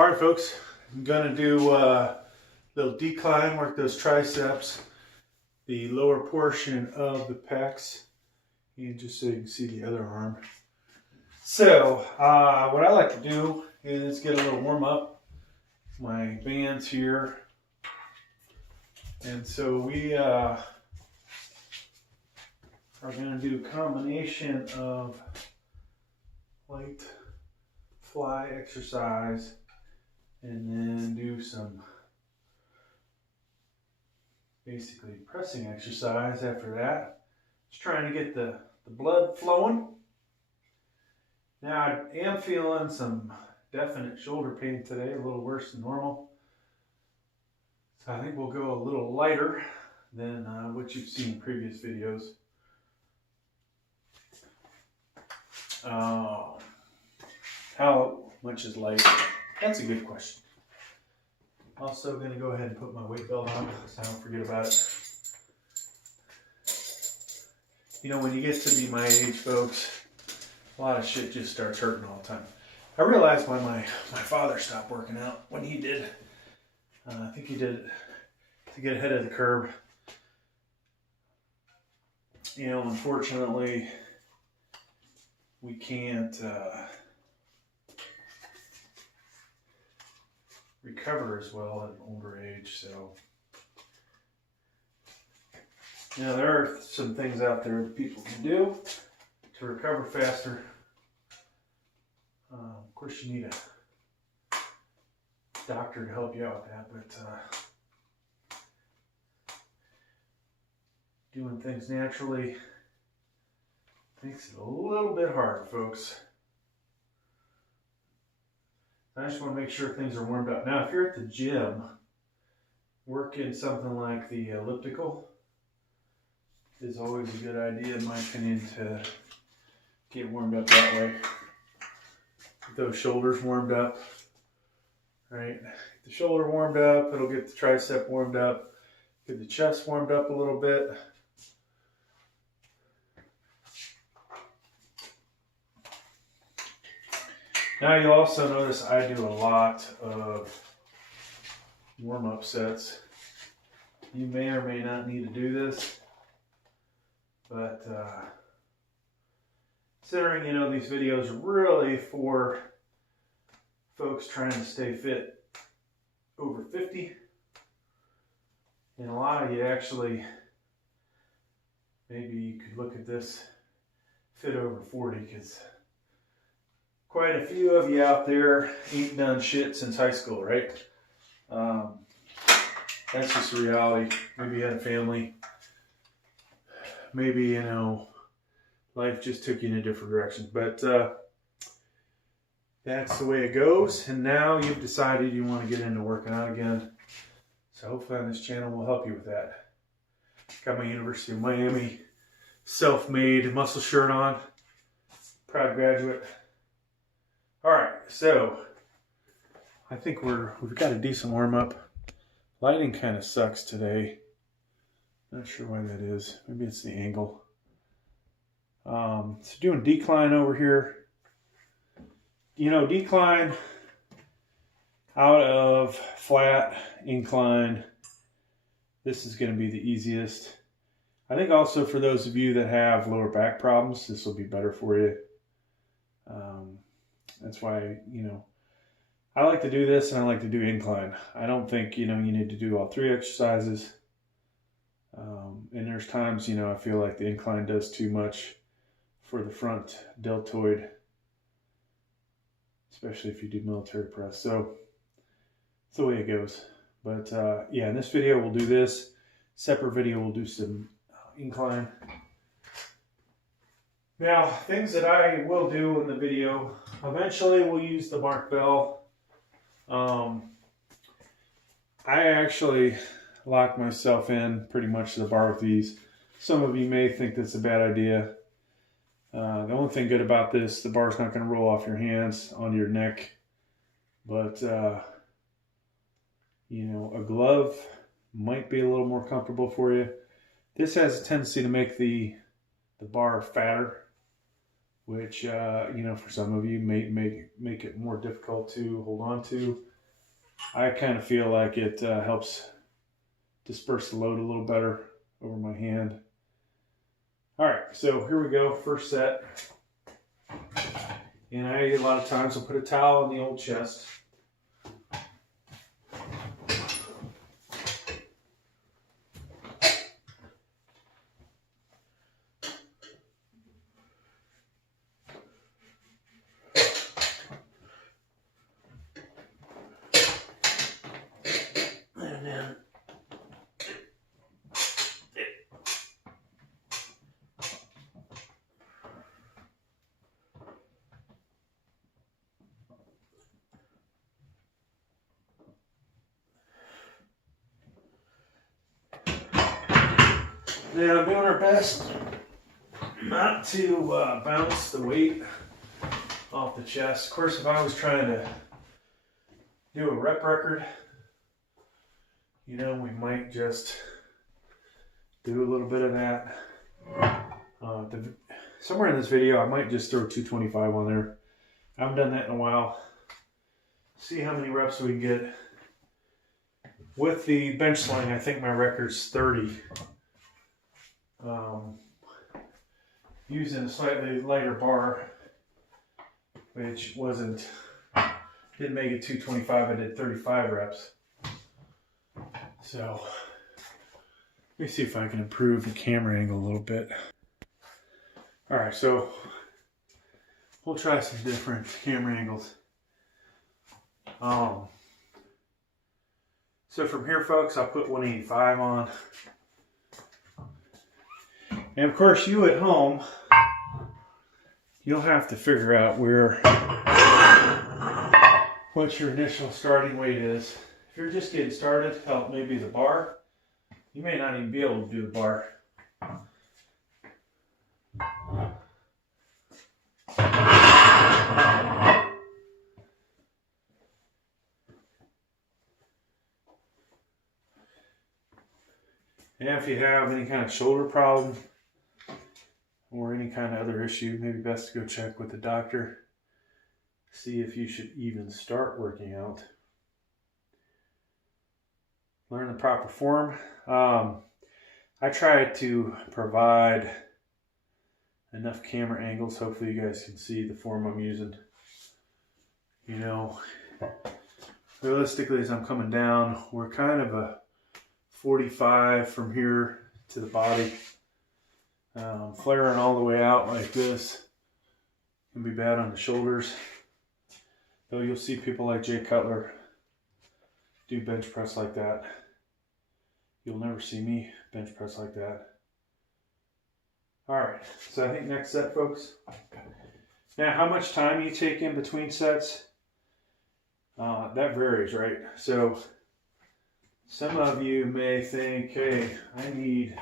All right, folks, I'm gonna do a little decline, work those triceps, the lower portion of the pecs, and just so you can see the other arm. So what I like to do is get a little warm up, my bands here. And so we are gonna do a combination of light fly exercise and then do some basically pressing exercise after that. Just trying to get the blood flowing. Now I am feeling some definite shoulder pain today, a little worse than normal. So I think we'll go a little lighter than what you've seen in previous videos. How much is light? That's a good question. Also going to go ahead and put my weight belt on so I don't forget about it. You know, when you get to be my age, folks, a lot of shit just starts hurting all the time. I realized why my father stopped working out when he did. I think he did it to get ahead of the curve. You know, unfortunately, we can't recover as well at an older age. So, you know, there are some things out there that people can do to recover faster. Of course, you need a doctor to help you out with that, but doing things naturally makes it a little bit hard, folks. I just want to make sure things are warmed up. Now, if you're at the gym, working something like the elliptical is always a good idea, in my opinion, to get warmed up that way. Get those shoulders warmed up, right? Get the shoulder warmed up, it'll get the tricep warmed up, get the chest warmed up a little bit. Now you'll also notice I do a lot of warm-up sets. You may or may not need to do this, but considering, you know, these videos are really for folks trying to stay fit over 50, and a lot of you actually, maybe you could look at this fit over 40, because quite a few of you out there ain't done shit since high school, right? That's just the reality. Maybe you had a family. Maybe, you know, life just took you in a different direction. But that's the way it goes. And now you've decided you want to get into working out again. So hopefully on this channel will help you with that. Got my University of Miami self-made muscle shirt on. Proud graduate. All right, so I think we've got a decent warm up. Lighting kind of sucks today. Not sure why that is. Maybe it's the angle. So doing decline over here. You know, decline out of flat, incline. This is going to be the easiest. I think also for those of you that have lower back problems, this will be better for you. That's why, you know, I like to do this and I like to do incline. I don't think, you know, you need to do all three exercises. And there's times, you know, I feel like the incline does too much for the front deltoid, especially if you do military press. So it's the way it goes. But yeah, in this video we'll do this. Separate video we'll do some incline. Now, things that I will do in the video, eventually we'll use the Mark Bell. I actually lock myself in pretty much to the bar with these. Some of you may think that's a bad idea. The only thing good about this, the bar's not going to roll off your hands onto your neck. But, you know, a glove might be a little more comfortable for you. This has a tendency to make the bar fatter, which, you know, for some of you may make it more difficult to hold on to. I kind of feel like it helps disperse the load a little better over my hand. All right, so here we go, first set. And a lot of times I'll put a towel on the old chest. Now I'm doing our best not to bounce the weight off the chest. Of course, if I was trying to do a rep record, you know, we might just do a little bit of that. Somewhere in this video, I might just throw 225 on there. I haven't done that in a while. See how many reps we can get. With the bench sling, I think my record's 30. Using a slightly lighter bar, which didn't make it 225, I did 35 reps. So, let me see if I can improve the camera angle a little bit. Alright, so we'll try some different camera angles. So from here, folks, I'll put 185 on. And of course, you at home, you'll have to figure out what your initial starting weight is. If you're just getting started, help maybe the bar. You may not even be able to do the bar. And if you have any kind of shoulder problem or any kind of other issue, maybe best to go check with the doctor. See if you should even start working out. Learn the proper form. I try to provide enough camera angles. Hopefully you guys can see the form I'm using. You know, realistically, as I'm coming down, we're kind of a 45 from here to the body. Flaring all the way out like this can be bad on the shoulders. Though you'll see people like Jay Cutler do bench press like that. You'll never see me bench press like that. Alright, so I think next set, folks. Now, how much time you take in between sets, that varies, right? So, some of you may think, hey, I need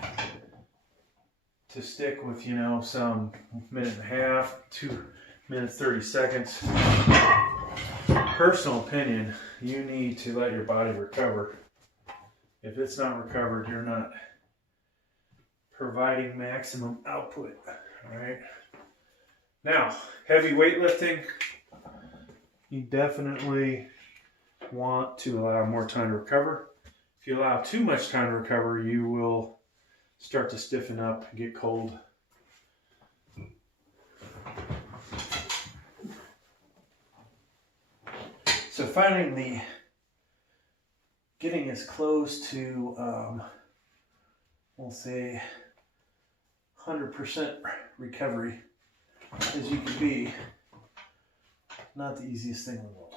to stick with, you know, some minute and a half, 2 minutes, 30 seconds. Personal opinion, you need to let your body recover. If it's not recovered, you're not providing maximum output. All right. Now, heavy weightlifting, you definitely want to allow more time to recover. If you allow too much time to recover, you will start to stiffen up and get cold. So getting as close to, we'll say 100% recovery as you can be, not the easiest thing in the world.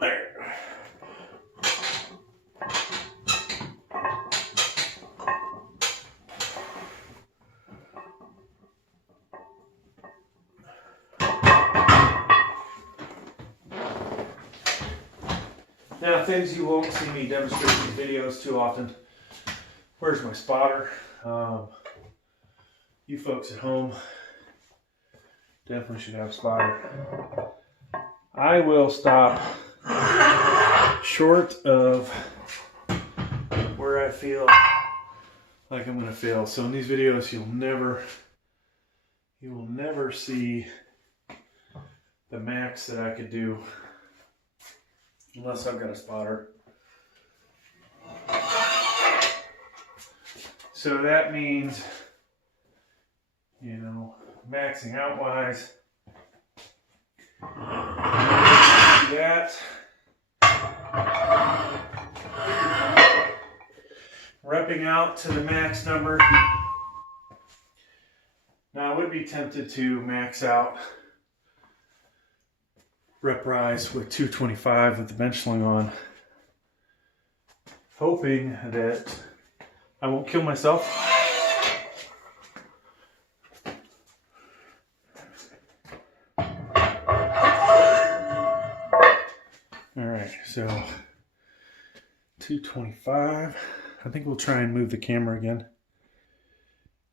There. Now, things you won't see me demonstrate in videos too often. Where's my spotter? You folks at home definitely should have a spotter. I will stop short of where I feel like I'm gonna fail. So in these videos, you will never see the max that I could do unless I've got a spotter. So that means, you know, maxing out wise, that, repping out to the max number. Now I would be tempted to max out rep rise with 225 with the bench sling on, hoping that I won't kill myself. All right, so 225. I think we'll try and move the camera again.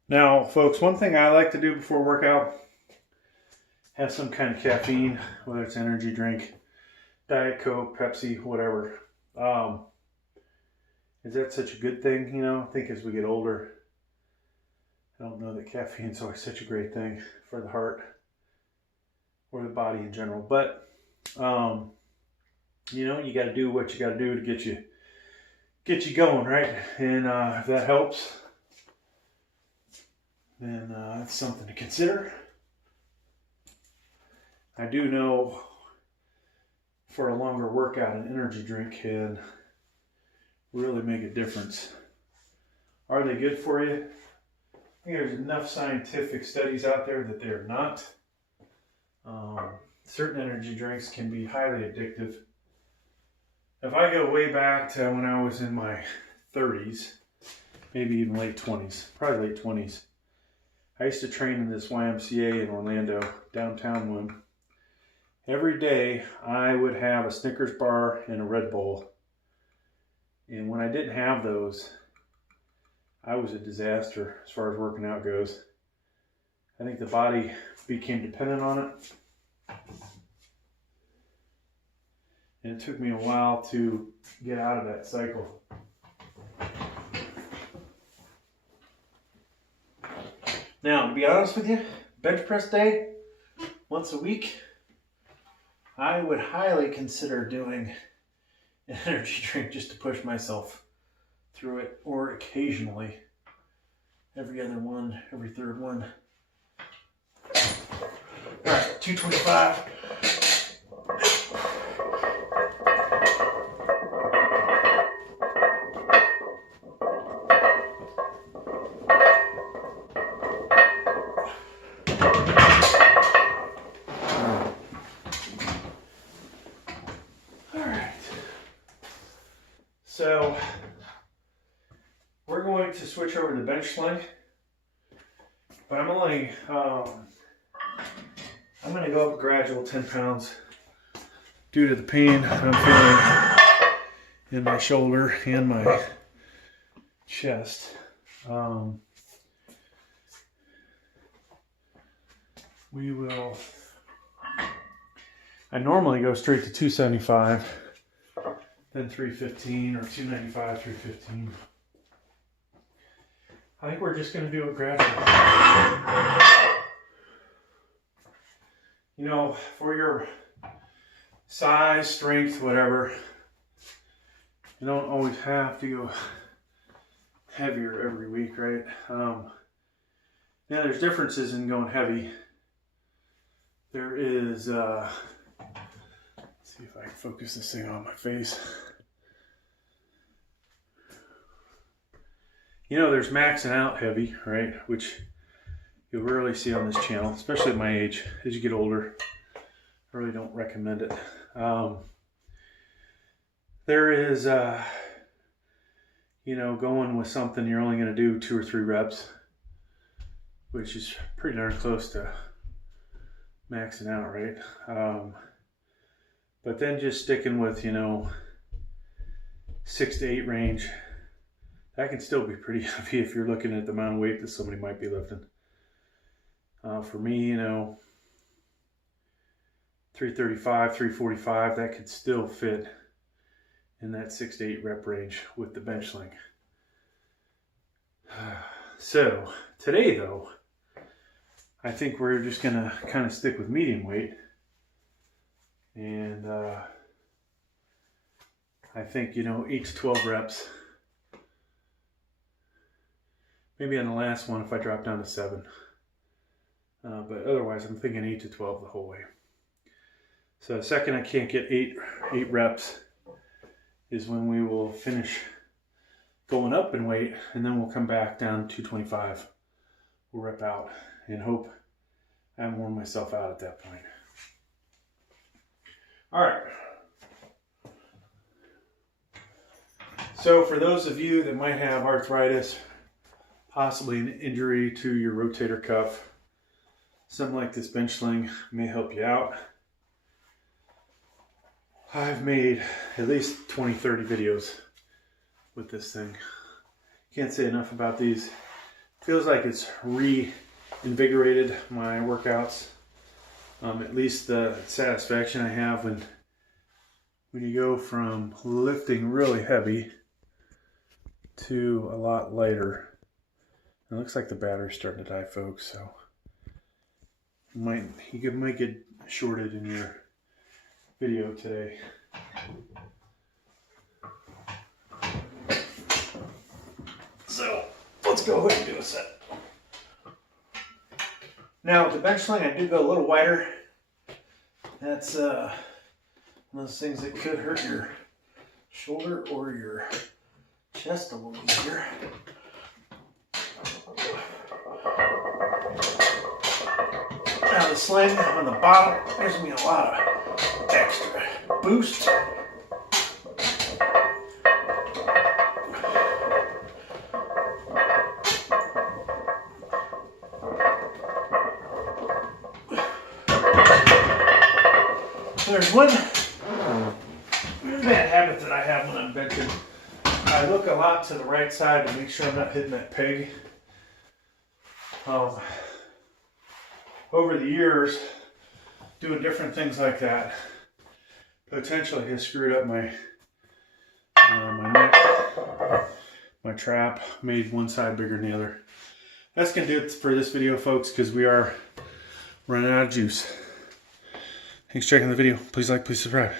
Now, folks, one thing I like to do before workout, have some kind of caffeine, whether it's energy drink, Diet Coke, Pepsi, whatever. Is that such a good thing? You know, I think as we get older, I don't know that caffeine is always such a great thing for the heart or the body in general. But, you know, you got to do what you got to do to get you going, right? And if that helps, then that's something to consider. I do know for a longer workout, an energy drink can really make a difference. Are they good for you? I think there's enough scientific studies out there that they're not. Certain energy drinks can be highly addictive. If I go way back to when I was in my 30s, maybe even late 20s, probably late 20s, I used to train in this YMCA in Orlando, downtown one. Every day I would have a Snickers bar and a Red Bull. And when I didn't have those, I was a disaster as far as working out goes. I think the body became dependent on it. And it took me a while to get out of that cycle. Now, to be honest with you, bench press day, once a week, I would highly consider doing an energy drink just to push myself through it, or occasionally, every other one, every third one. All right, 225. So we're going to switch over to the bench sling, but I'm only, I'm going to go up a gradual 10 pounds due to the pain I'm feeling in my shoulder and my chest. I normally go straight to 275. Then 315 or 295, 315. I think we're just going to do it gradually. You know, for your size, strength, whatever, you don't always have to go heavier every week, right? Yeah, there's differences in going heavy. There is, let's see if I can focus this thing on my face. You know, there's maxing out heavy, right? Which you'll rarely see on this channel, especially at my age. As you get older, I really don't recommend it. There is, you know, going with something you're only going to do 2 or 3 reps, which is pretty darn close to maxing out, right? But then just sticking with, you know, 6 to 8 range, that can still be pretty heavy if you're looking at the amount of weight that somebody might be lifting. For me, you know, 335, 345, that could still fit in that 6 to 8 rep range with the bench sling. So today though, I think we're just gonna kind of stick with medium weight. And I think, 8 to 12 reps. Maybe on the last one if I drop down to 7. But otherwise I'm thinking 8 to 12 the whole way. So the second I can't get 8 reps is when we will finish going up in weight, and then we'll come back down to 225. We'll rep out and hope I haven't worn myself out at that point. All right. So for those of you that might have arthritis, possibly an injury to your rotator cuff, something like this bench sling may help you out. I've made at least 20, 30 videos with this thing. Can't say enough about these. Feels like it's reinvigorated my workouts. At least the satisfaction I have when you go from lifting really heavy to a lot lighter. It looks like the battery's starting to die, folks, so you might get shorted in your video today. So let's go ahead and do a set. Now with the bench sling, I do go a little wider. That's one of those things that could hurt your shoulder or your chest a little easier. Now the sling on the bottom gives me a lot of extra boost. There's one bad habit that I have when I'm benching. I look a lot to the right side to make sure I'm not hitting that peg. Over the years, doing different things like that, potentially has screwed up my neck, my trap, made one side bigger than the other. That's going to do it for this video, folks, because we are running out of juice. Thanks for checking the video. Please like, please subscribe.